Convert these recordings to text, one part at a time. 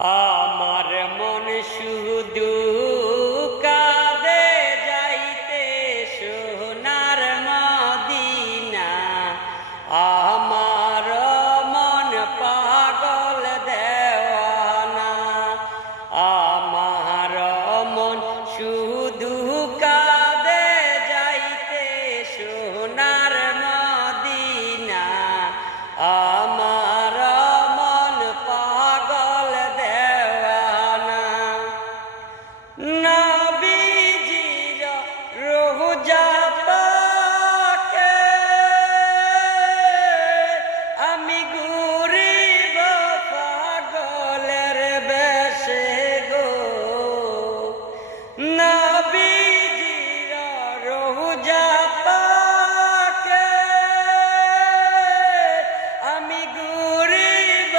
আমার মন শুধু কাঁদে যাইতে সোনার মদিনা। আমার মন পাগল দেওয়ানা। আমার মন শুধু কাঁদে যাইতে সোনার মদিনা। আমার মন পাগল দেওয়ানা। নবীজির রোজা পাকে আমি ঘুরিব পাগলের বেশে গো। নবীজির রোজা পাকে আমি ঘুরিব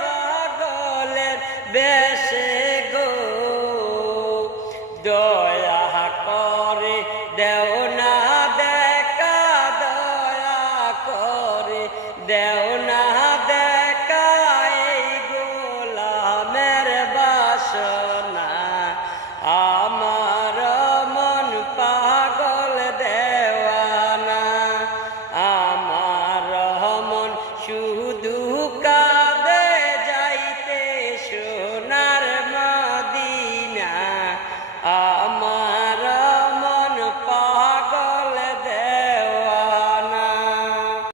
পাগলের বেশে গো। দয়া করে দেও না দেখা, দয়া করে দেও